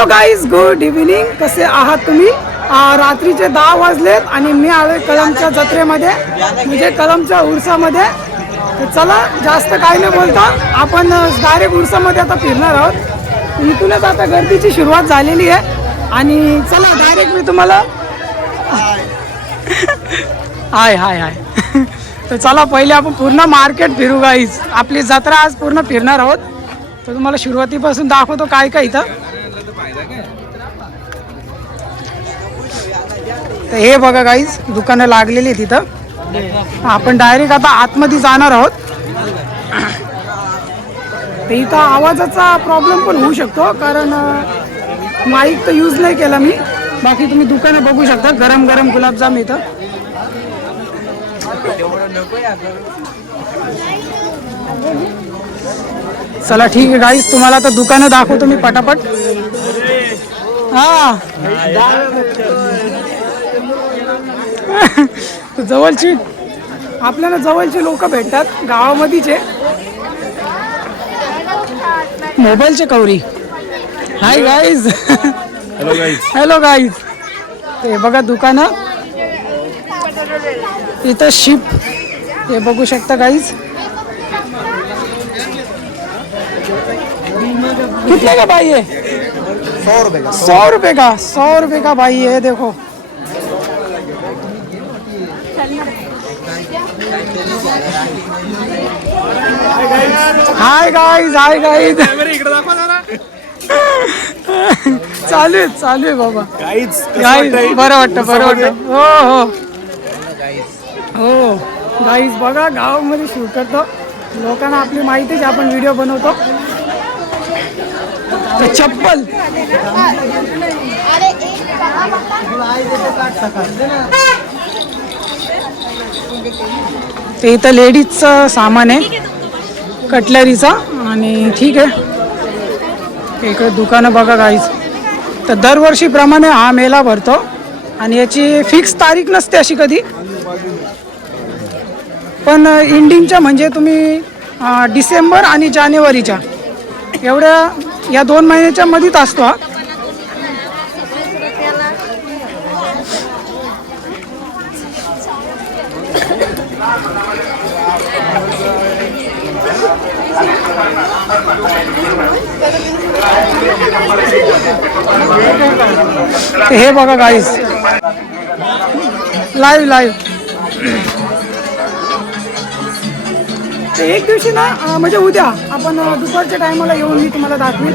Hello guys, good evening. कसे आहात तुम्ही? रात्रीचे 10 वाजलेत आणि मी आलोय कळमच्या जत्रेमध्ये, म्हणजे कळमच्या उरसामध्ये. तर चला, जास्त काही नाही बोलता, आपण डायरेक्ट उरसामध्ये आता फिरणार आहोत. इथूनच आता गर्दीची सुरुवात झालेली आहे आणि चला डायरेक्ट मी तुम्हाला हाय हाय हाय तर चला, पहिले आपण पूर्ण मार्केट फिरू गाईज. आपली जत्रा आज पूर्ण फिरणार आहोत, तर तुम्हाला सुरुवातीपासून दाखवतो काय काय इथं. तर हे बघा गाईज, दुकानं लागलेली तिथं. आपण डायरेक्ट आता आतमध्ये जाणार आहोत. तर इथं आवाजाचा प्रॉब्लेम पण होऊ शकतो, कारण माईक तर यूज नाही केला मी. बाकी तुम्ही दुकानं बघू शकता, गरम गरम गुलाबजाम इथं. चला ठीक आहे गाईज, तुम्हाला आता दुकानं दाखवतो मी पटापट. हा जवळची, आपल्याला जवळचे लोक भेटतात गावामध्येचे. मोबाईलचे कवरी. Hi guys. Hello guys. Hello guys. ते बघा दुकानं इथं, शिप हे बघू शकता गाईज. कितने का भाई है? 100 रुपये का. 100 रुपये का. 100 रुपये का भाई है, देखो. Hi guys, hi guys. चालू आहे, चालू आहे बाबा. गाईज गाईज बरं वाटतं, बरं वाटतं. हो हो हो गाईज, बघा गावामध्ये शूट करतो, लोकांना आपली माहितीच, आपण व्हिडिओ बनवतो. चप्पल, ते इथं लेडीजचं सामान आहे, कटलरीचं. आणि ठीक आहे, इकडे दुकानं बघा गाईज. तर दरवर्षीप्रमाणे हा मेळा भरतो आणि याची फिक्स तारीख नसते अशी कधी, पण इंडिंगच्या म्हणजे तुम्ही डिसेंबर आणि जानेवारीच्या एवढ्या या 2 महिन्याच्या मध्येच असतो हा. हे बघा गाईज, लाईव्ह लाईव्ह. एक दिवशी ना, म्हणजे उद्या आपण दुपारच्या टायमाला येऊन मी तुम्हाला दाखवेन.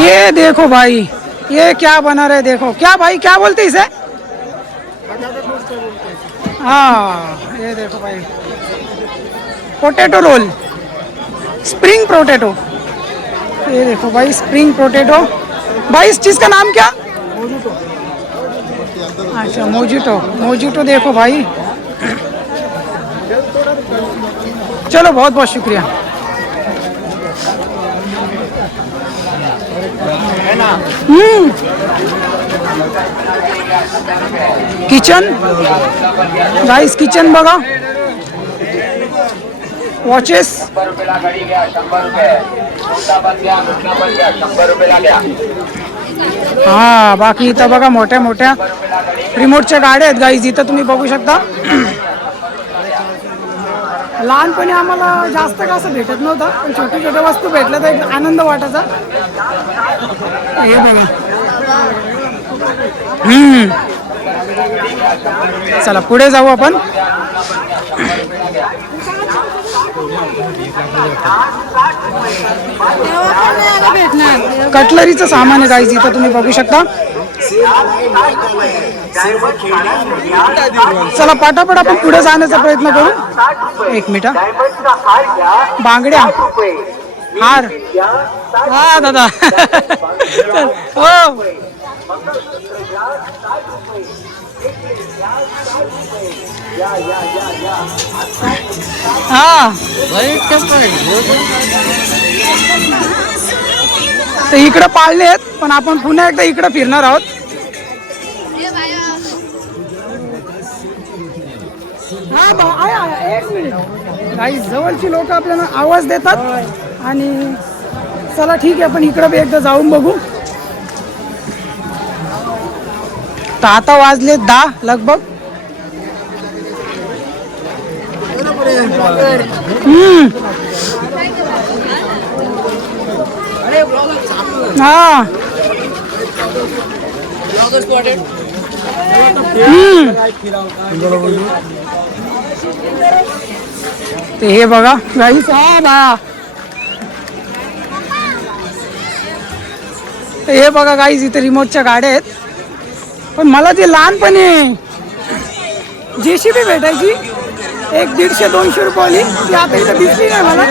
ये देखो भाई, ये क्या बना रहे, देखो. क्या भाई, क्या बोलते इसे? हाँ, ये देखो भाई, पोटैटो रोल, स्प्रिंग पोटैटो. ये देखो भाई, स्प्रिंग पोटैटो. भाई इस चीज़ का नाम क्या? मोजिटो. अच्छा, मोजिटो. मोजिटो देखो भाई. चलो, बहुत बहुत शुक्रिया. किचन गाइस, किचन बघा. वॉचेस, हा. बाकी इथं बघा मोठ्या मोठ्या रिमोटच्या गाड्या आहेत गाईज, इथं तुम्ही बघू शकता. लहानपणी आम्हाला जास्त का असं भेटत नव्हतं, पण छोट्या छोट्या वस्तू भेटल्या तर एक आनंद वाटायचा. हे बघा. चला पुढे जाऊ आपण. कटलरीचं सामान आहे गाईज, इथं तुम्ही बघू शकता. चला पटापट आपण पुढे जाण्याचा प्रयत्न करू. 1 मिनिट. बांगड्या, हार. हा दादा. हो. हा, तर इकडे पाळले आहेत, पण आपण पुन्हा एकदा इकडे फिरणार आहोत. आहे एक मिनिट काही जवळची लोक आपल्याला आवाज देतात आणि चला ठीक आहे आपण इकडं बी एकदा जाऊन बघू. तर आता वाजले 10 लगभग. हा ते हे बघा गाईस. हे बघा गाईस इथे रिमोटच्या गाड्या आहेत. पण मला जे लहानपणी JCB भेटायची 100-150 रुपयाली ती आता इथं दिसली नाही मला.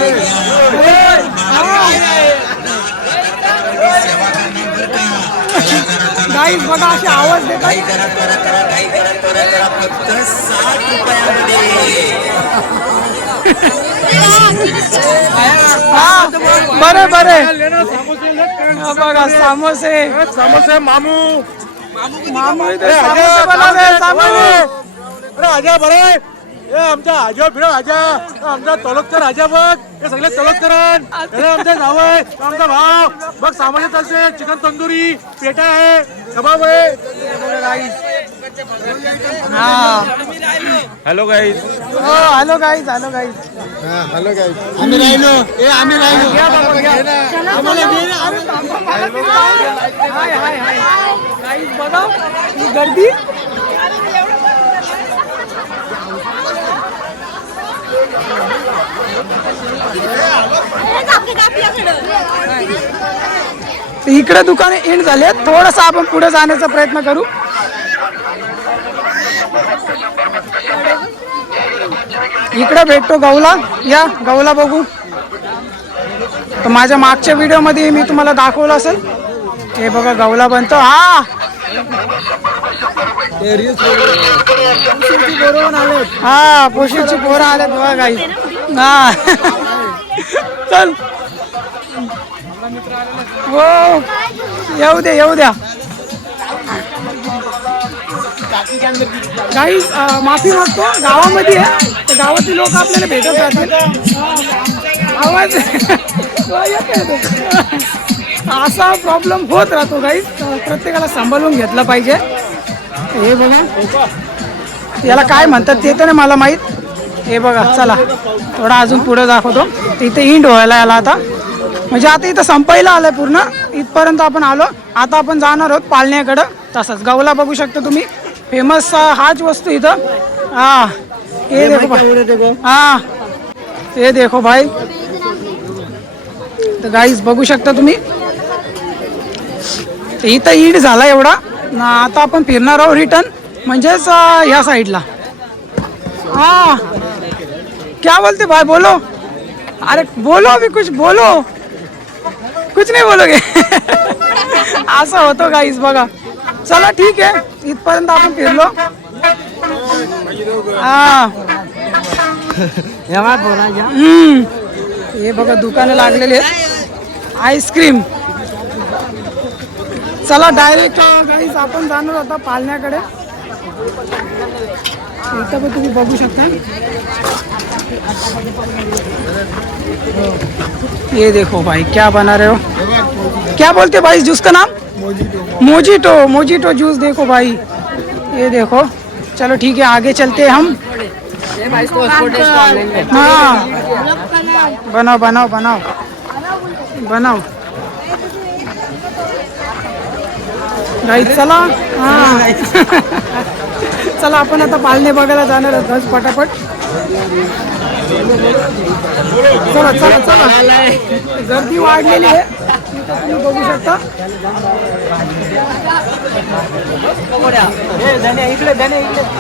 गाईस बघा असे आवाज देतात. बरे बरे बघा समोसे मामू मामू इथे समोसे बनवले. अरे आजा बरे आमच्या आजा फिर आजा आमचा तोलककर आजा बघ हे सगळे तोलककरण आमचा नाव आहे आमचा भाव बघ सामान्य चालते चिकन तंदुरी पेटा आहे कबाब आहे. Hello guys. Hello guys. Hello guys. Hello guys. आम्ही राहिलो हाय हाय हाय गाईज बघा ही गर्दी. इकडे दुकाने एंड झाले. थोडस आपण पुढे जाण्याचा प्रयत्न करू. इकडे भेटतो गौला. या गौला बघू. तर माझ्या मागच्या व्हिडिओ मध्ये मी तुम्हाला दाखवलं असेल. हे बघा गौला बनतो. हा हा पोशीची पोरं आले बघा गाई. हा चल हो येऊ दे येऊ द्या. काही माफी मागतो गावामध्ये आहे तर गावातील लोक आपल्याला भेटत राहतील. आवाज असा प्रॉब्लेम होत राहतो गाईज. प्रत्येकाला सांभाळून घेतलं पाहिजे. हे बघा याला काय म्हणतात ते तर नाही मला माहीत. हे बघा चला थोडा अजून पुढे दाखवतो. इथे इंड व्हायला आला आता म्हणजे आता इथं संपायला आलंय पूर्ण. इथपर्यंत आपण आलो. आता आपण जाणार आहोत पालण्याकडं. तसंच गौला बघू शकता तुम्ही. फेमस हाच वस्तू इथं. हा हे देखो. हा हे देखो भाई. तर गाईज बघू शकता तुम्ही. इथं ईड झाला एवढा. आता आपण फिरणार आहोत रिटर्न म्हणजेच ह्या साईडला. हा क्या बोलते भाई बोलो. अरे बोलो अभी कुछ बोलो. कुछ नाही बोलोगे. असं होतं गाईज बघा. चला ठीक आहे इथपर्यंत आपण फिरलो. हा हे बघा दुकानं लागलेली आहेत आईस्क्रीम. चला डायरेक्ट गाईज आपण जाणार होता पालण्याकडे. इथं पण तुम्ही बघू शकता. ये देखो भाई क्या बना रहे हो. क्या बोलते भाई जूस का नाम. मोजिटो. मोजिटो जूस देखो भाई. ये देखो. चलो ठीक है आगे चलते हैं हम. हाँ बनाओ बनाओ बनाओ बनाओ गाईज चला. हां चला आपण आता पालणे बघायला जाणार आहोत पटापट. चला चला चला. गर्दी वाढलेली आहे तुम्ही बघू शकता.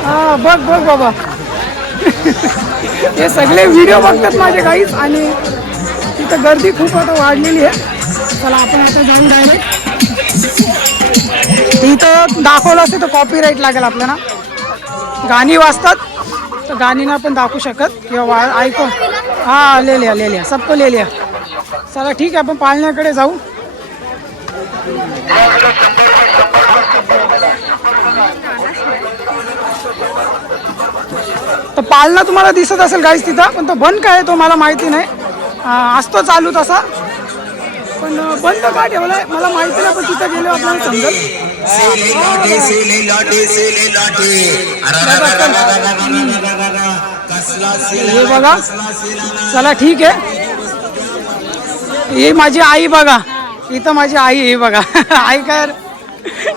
हा बघ बघ बाबा. हे सगळे व्हिडिओ बघतात माझे गाईज आणि तिथं गर्दी खूप आता वाढलेली आहे. चला आपण आता जाऊन डायरेक्ट. इथं दाखवलं असते तर कॉपीराईट लागेल आपल्याला. गाणी वाजतात तर गाणी ना आपण दाखवू शकत किंवा ऐकू. हाँ ले लिया सबको ले लिया. चला ठीक आहे आपण पालण्याकडे जाऊ. तर पाळणा तुम्हाला दिसत असेल गाईज तिथं, पण तो बंद काय तो मला माहिती नाही. असतो चालू तसा, पण बंद का ठेवलाय मला माहिती नाही, पण तिथं गेलो आपल्याला समजेल. हे बघा, चला ठीक आहे. ही माझी आई बघा, इथं माझी आई आहे बघा. आई काय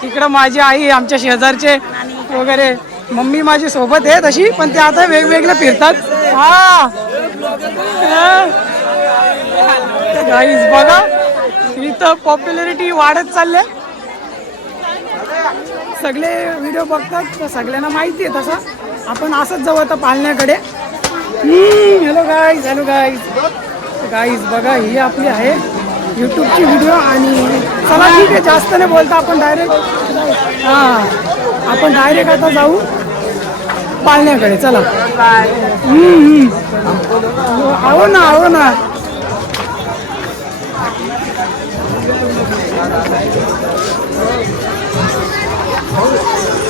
इकडं माझी आई, आमच्या शेजारचे वगैरे. मम्मी माझी सोबत आहे तशी, पण ते आता वेगवेगळे फिरतात. हा गाईज बघा, इथं पॉप्युलॅरिटी वाढत चालले. सगळे व्हिडिओ बघतात तर सगळ्यांना माहिती आहे तसं. आपण असंच जाऊ आता पाळण्याकडे. Hello guys, hello guys. Guys बघा, ही आपली आहे यूट्यूबची व्हिडिओ. आणि चला ठीक आहे, जास्त नाही बोलता आपण डायरेक्ट. आपण डायरेक्ट आता जाऊ पाळण्याकडे. चला. आहो ना, आहो ना.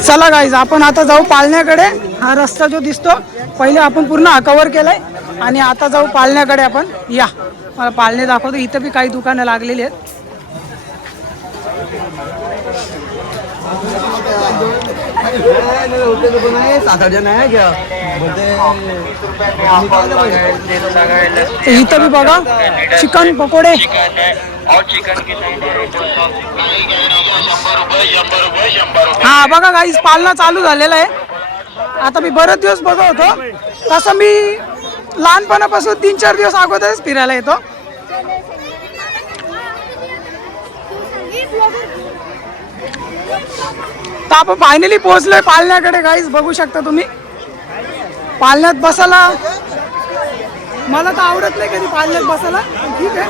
चला गाईज, आपण आता जाऊ पाळण्याकडे. हा रस्ता जो दिसतो पहिले आपण पूर्ण कव्हर केलाय, आणि आता जाऊ पाळण्याकडे आपण. या, मला पाळणे दाखवतो. इथं बी काही दुकानं लागलेली आहेत. इथं बी बघा चिकन पकोडे. हा बघा गाईज, पाळणा चालू झालेला आहे. आता मी बरेच दिवस बघत होतो. तसं मी लहानपणापासून 3-4 दिवस अगोदरच फिरायला येतो. तर आपण फायनली पोहोचलोय पाळण्याकडे गाईज. बघू शकता तुम्ही. पाळण्यात बसायला मला तर आवडत नाही कधी पाळण्यात बसायला, ठीक आहे.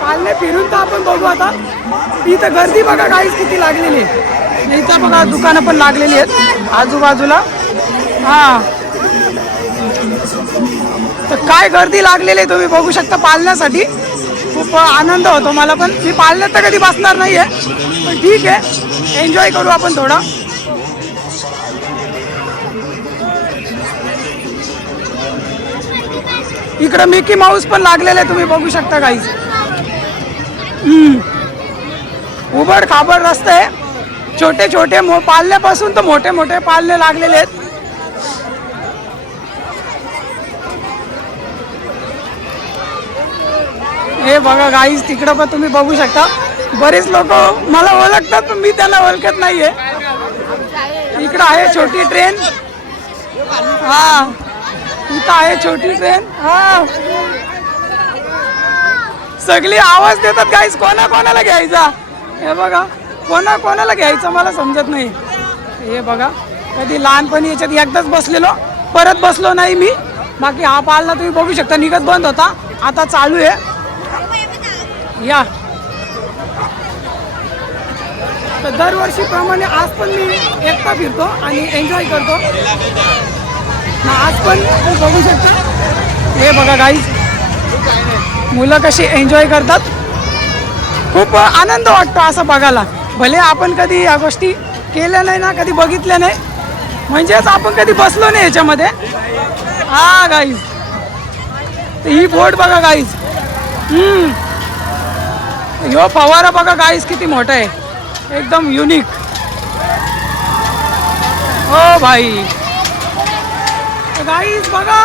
पाळणे फिरून तर आपण बघू आता. इथं गर्दी बघा गाईज किती लागलेली आहे. इथं बघा दुकानं पण लागलेली आहेत आजूबाजूला. हा, तर काय गर्दी लागलेली आहे तुम्ही बघू शकता पाळण्यासाठी. खूप आनंद होतो मला पण. मी पाळण्यात तर कधी बसणार नाही आहे, पण ठीक आहे, एन्जॉय करू आपण थोडा. इकडं मिकी माऊस पण लागलेले आहे तुम्ही बघू शकता गाईज. उबड खाबड रस्ते आहे. छोटे छोटे पाळण्यापासून तर मोठे मोठे पाळणे लागलेले आहेत. हे बघा गाईज, तिकडं पण तुम्ही बघू शकता. बरेच लोक मला ओळखतात, पण मी त्यांना ओळखत नाहीये. इकडं आहे छोटी ट्रेन. हा, इथं आहे छोटी ट्रेन. हा, सगळी आवाज देतात गाईज. कोणाला घ्यायचा हे बघा, कोणाला घ्यायचं मला समजत नाही. हे बघा, कधी लहानपणी याच्यात एकदाच बसलेलो, परत बसलो नाही मी. बाकी हा पाळणा तुम्ही बघू शकता निघत बंद होता, आता चालू आहे. या, तर दरवर्षीप्रमाणे आज पण मी एकटा फिरतो आणि एन्जॉय करतो. आज पण बघू शकता. हे बघा गाईज, मुलं कशी एन्जॉय करतात. खूप आनंद वाटतो असं बघायला. भले आपण कधी या गोष्टी केल्या नाही ना, कधी बघितल्या नाही, म्हणजेच आपण कधी बसलो नाही याच्यामध्ये. हा गाईज, ही बोट बघा गाईज. ह्यो फवारा बघा गाईज किती मोठा आहे, एकदम युनिक. हो भाई, गाईज बघा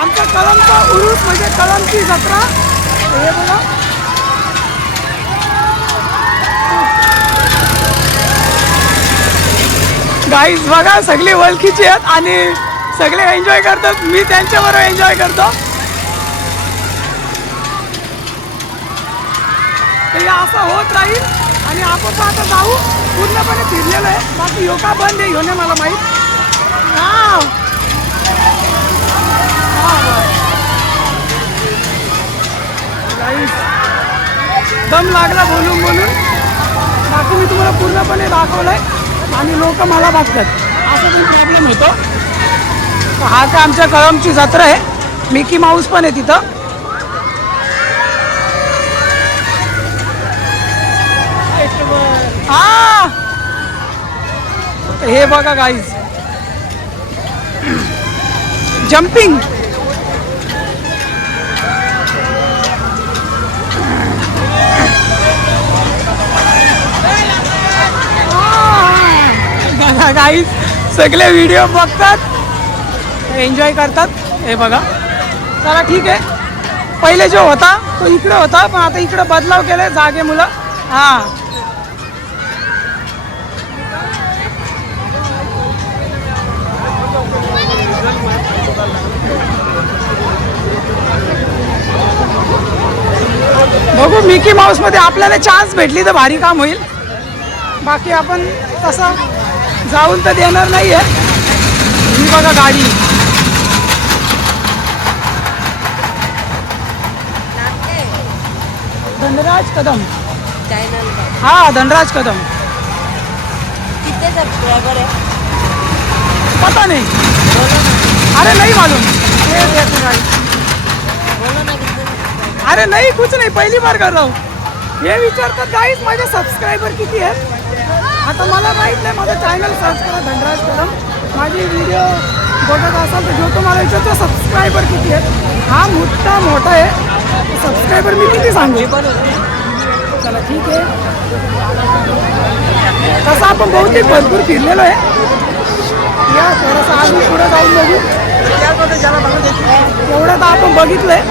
आमच्या कळमचा उरूस म्हणजे कळमची जत्रा. हे बघा गाईज, बघा सगळे ओळखीचे आहेत आणि सगळे एन्जॉय करतात. मी त्यांच्याबरोबर एन्जॉय करतो. ते असं होत राहील आणि आपण आता जाऊ. पूर्णपणे फिरलेलं आहे, बाकी योगा बंद आहे होणे मला माहीत. दम लागला बोलून बोलून. बाकी मी तुम्हाला पूर्णपणे दाखवलंय आणि लोक मला बघतात, असं पण प्रॉब्लेम होतो. हा काय आमच्या कळमची जत्रा आहे. मिकी माऊस पण आहे तिथं. हा, हे बघा गाईज, जम्पिंग. बघा गाईज सगळे व्हिडिओ बघतात, एन्जॉय करतात. हे बघा. चला ठीक आहे. पहिले जो होता तो इकडे होता, पण आता इकडे बदलाव केलाय जागे मुलं. हां बघू मिकी माऊस मध्ये आपल्याला चान्स भेटली तर भारी काम होईल. बाकी आपण तसं जाऊन तर देणार नाहीये. ही बघा गाडी. धनराज कदम. चॅनल हा धनराज कदम. किती सबस्क्रायबर आहे? पता नहीं. बोलो ना, अरे नहीं मालूम. ये देखो गाइस. बोलो ना किती. अरे नहीं कुछ नहीं, पहली बार कर रहा हूँ. हे विचारतात गाईस माझे सबस्क्रायबर किती आहेत. आता मला माहीत नाही. माझं चॅनल सर्च करा धनराज कदम. माझी व्हिडिओ बघत असाल तर जो तुम्हाला विचारतो सबस्क्रायबर किती आहेत. हा मोठा आहे. सबस्क्रायबर मी किती सांगू. चला ठीक आहे. तसं आपण बहुतेक भरपूर फिरलेलो आहे. या थोडंसं अजून पुढे जाऊन बघू. एवढं तर आपण बघितलंय.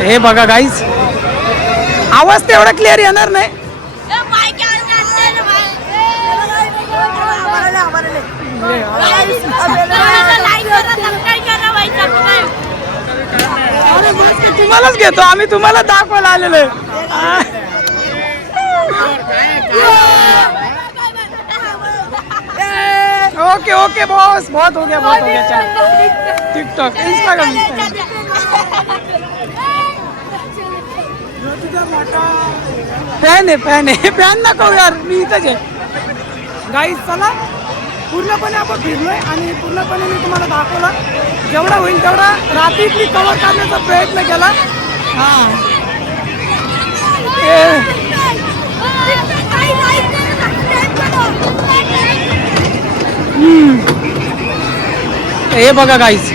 हे बघा गाईज आवाज तेवढा क्लिअर येणार नाही. अरे मस्त, तुम्हालाच घेतो आम्ही, तुम्हाला दाखवायला आलेलो आहे. ओके ओके बॉस, बहुत हो गया. TikTok Instagram. फॅन आहे फॅन नको यार, मी इथंच आहे. गाईज चला पूर्णपणे आपण फिरलोय आणि पूर्णपणे मी तुम्हाला दाखवलं. जेवढा होईल तेवढा रात्रीतली कव्हर करण्याचा प्रयत्न केला. हां हे बघा गाईज.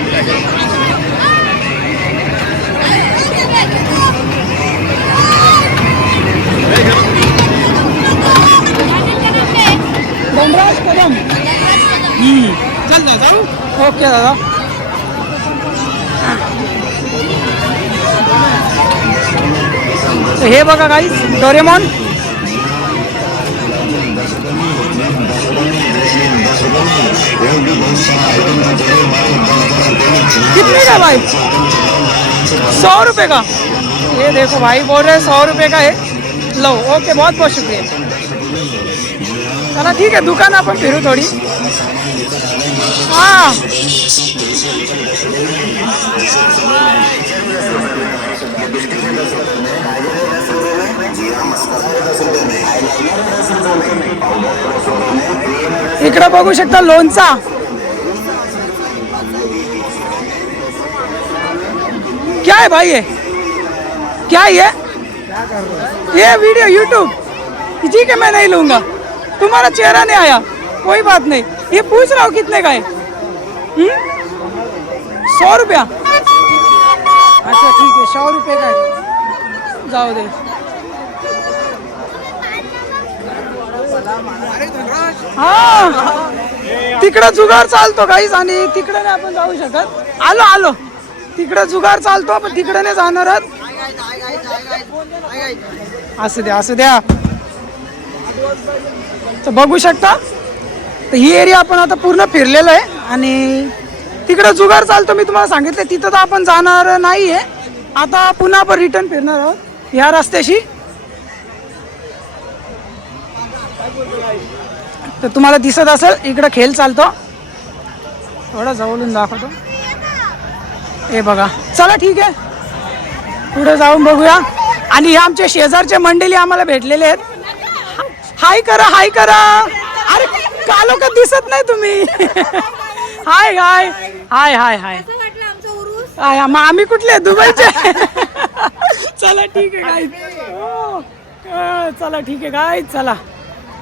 धनराज कदम. चल ना जाऊ. ओके दादा. हे बघा गाईस डोरेमॉन. कितने का भाई? 100 रुपये का. ये देखो भाई बोल रहे 100 रुपये का है. लो ओके, बहुत बहुत शुक्रिया. चला ठीक आहे, दुकान आपण फिरू थोडी. हां इकडे बघू शकता लोणचा. क्या है भाई ये? क्या है ये वीडियो यूट्यूब? ठीक है मैं नहीं लूंगा. तुम्हारा चेहरा नहीं आया, कोई बात नहीं. ये पूछ रहा हूँ कितने का है. 100 रुपया. अच्छा ठीक है 100 रुपये का है. जाऊ दे. हा तिकडे जुगार चालतो गाईस आणि तिकडे नाही आपण जाऊ शकत. आलो तिकडे जुगार चालतो, पण तिकडे नाही जाणार. असू द्या. तर बघू शकता तर ही एरिया आपण आता पूर्ण फिरलेलं आहे आणि तिकडे जुगार चालतो. मी तुम्हाला सांगितलं तिथं तर आपण जाणार नाही आहे. आता पुन्हा आपण रिटर्न फिरणार आहोत या रस्त्याशी. तर तुम्हाला दिसत असेल इकडं खेळ चालतो. थोडा जवळून दाखवतो. हे बघा. चला ठीक आहे, पुढे जाऊन बघूया. आणि हे आमच्या शेजारचे मंडळी आम्हाला भेटलेले आहेत. हाय करा. अरे कालोखात दिसत नाही तुम्ही. हाय. मग आम्ही कुठले दुबईचे. चला ठीक आहे गाईज. चला ठीक आहे गाईज. चला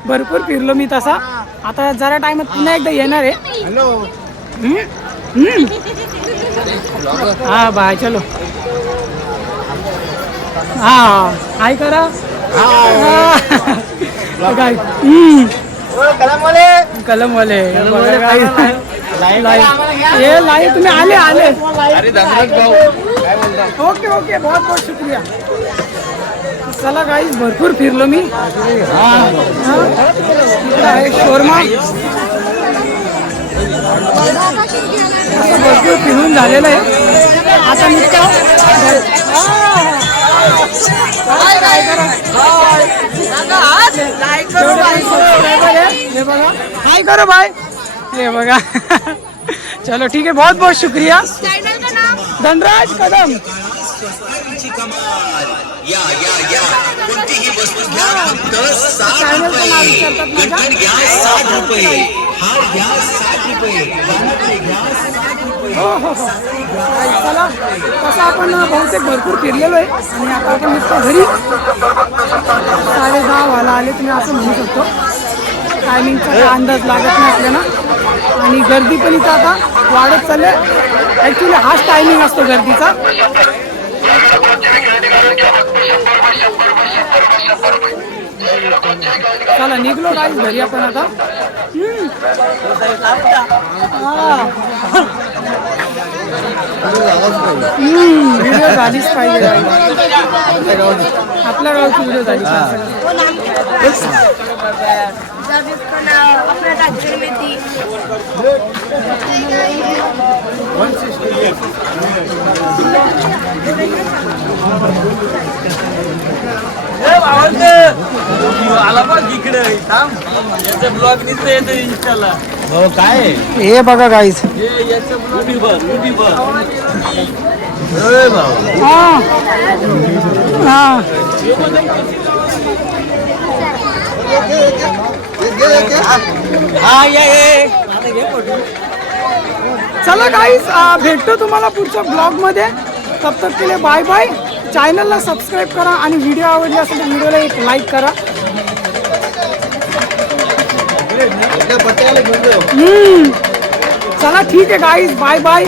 भरपूर फिरलो मी तसा. आता जरा टाइमात पुन्हा एकदा येणार आहे. हा बाय चलो. हा हाय करा काय. कलमवाले ये लाईव्ह तुम्ही आले. ओके ओके बहुत बहुत शुक्रिया. चला गाईज भरपूर फिरलो मी. इकडे आहे शोरमा. भरपूर फिरून झालेलं आहे. आता नुसतं हे बघा हाय करो भाई. हे बघा. चलो ठीक है बहुत बहुत शुक्रिया. धनराज कदम. कोणतीही वस्तू घ्या फक्त 60 रुपये. गणपती घ्या 60 रुपये. हार घ्या 60 रुपये. गणपती घ्या 60 रुपये. चला तसं आपण बहुतेक भरपूर फिरलेलो आहे आणि आता आपण नुसतं घरी 10:30 व्हायला आले तुम्ही असं म्हणू शकतो. टायमिंगचा काही अंदाज लागत नाही आपल्याला आणि गर्दी पण इथं आता वाढत चालले. ॲक्च्युली हाच टायमिंग असतो गर्दीचा. चला निघलो गाईज घरी आपण आता. व्हिडिओ झालीच पाहिजे. आपल्या गावची व्हिडिओ झाली पाहिजे. हो काय हे बघा गाईज. चला गाईज भेटतो तुम्हाला पुढच्या ब्लॉग मध्ये. तब तक के लिए बाय बाय. चॅनलला सबस्क्राईब करा आणि व्हिडिओ आवडले असेल तर व्हिडिओला एक लाईक करा. चला ठीक आहे गाईज बाय बाय.